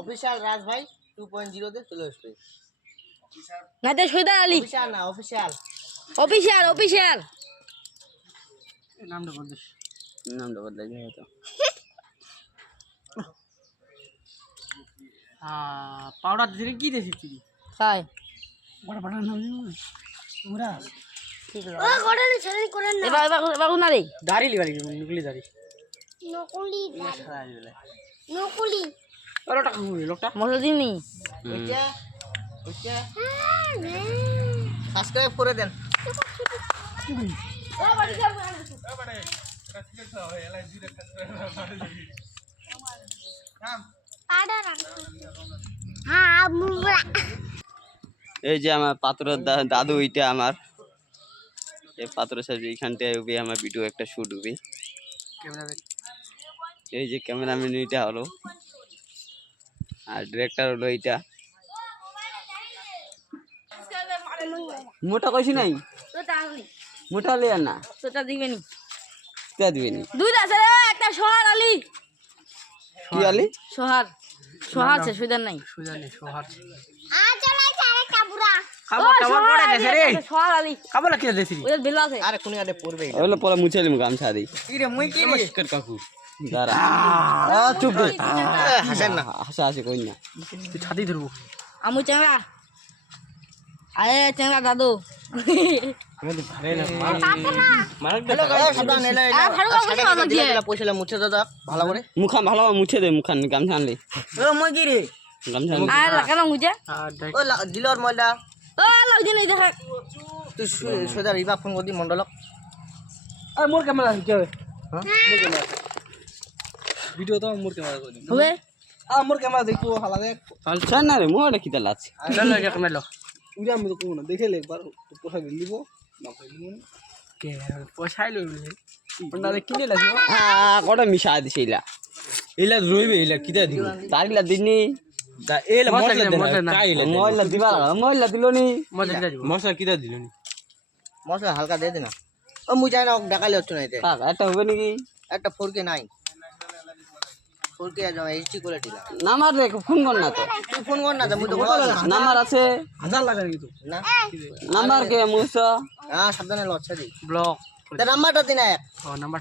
Official রাজ ভাই 2.0 তে চলে আসবে। না তে সুদা আলী অফিশিয়াল না অফিশিয়াল অফিশিয়াল নামটা বদলে যায় তো। পাউডার দিলে কি দিছিস খাই বড় বড় নাম তোমরা ঠিক আছে ও কোডানি ছেড়ে করেন না এবার না রে দাড়ি লিবালি নকলি দাড়ি নকলি ওটা টাকা হই লোকটা মজা দিনি ওইটা সাবস্ক্রাইব করে দেন। ও বাড়ি যাব এই যে আমার পাথরের দাদু ওইটা আমার এই পাথরের সাথে এইখানটায় উবি আমার ভিডিও একটা শুট উবি এই যে ক্যামেরাম্যান এইটা হলো আর ডিরেক্টর হলো এইটা মোটা কইছি নাই মোটা হলে আর না তোটা দিবেনি তে দিবেনি দুই আছে রে একটা সোহার আলী কি আলি সোহার আছে সুদার নাই সোহার আ চলাইছে আরেকটা বুড়া খাবার পড়ে গেছে রে সোহার আলী খাবার কি দিছিস ওই বিল আছে আরে কোন আরে পড়বে ওগুলো পরে মুছে দিম গামছা দি কি রে মুই কি রে নমস্কার কাকু দাঁড়া চুপ দে হাসেন না হাসা হাসি কই না তুই ছাতি ধরবো আমু চেংড়া আরে চেংড়া দাদু পয়সা মুছে দাদা ভালো করে মুখান ভালো মুছে দে মুখান গামছা আনলি মই কি রে গামছা আনলি আর লাগানো মুজে ও দিলর ময়লা ও লাগদি নাই দেখ তুই সোজা রিবা ফোন করদি মন্ডলক আর মোর ক্যামেরা কি হবে হ্যাঁ মোর ক্যামেরা ভিডিও তো মোর ক্যামেরা করে দিন হবে আর মোর ক্যামেরা দেখো হালা দেখ আচ্ছা না রে মোটা কি তাল আছে চলো এক মেলো উড়া আমি তো কোন না দেখে লে একবার পোষা গিলিব না কইলি কে পয়সাই লই ওটা কিনে লাগিব কটা মিশা দিছে ইলা এলা রইবে এলা কিটা দিব তারিলা দিনি এলা মশলা দেন কাইলা ময়লা দিবা ময়লা দিলনি মশলা কিটা দিলনি মশলা হালকা দিয়ে দে না ও মুই যাই না ডাকালে হচ্ছে না এতে কাক এটা হবে নাকি একটা 4K নাই 4K যাও এইচডি কোয়ালিটি না নামার রে ফোন কর না তো তুই ফোন কর না মুই তো বলা না নাম্বার আছে হাজার লাগা নাকি তো না নাম্বার কে মুসা হ্যাঁ সাবধানে লচ্ছা দি ব্লক তে নাম্বারটা দিন এক নাম্বার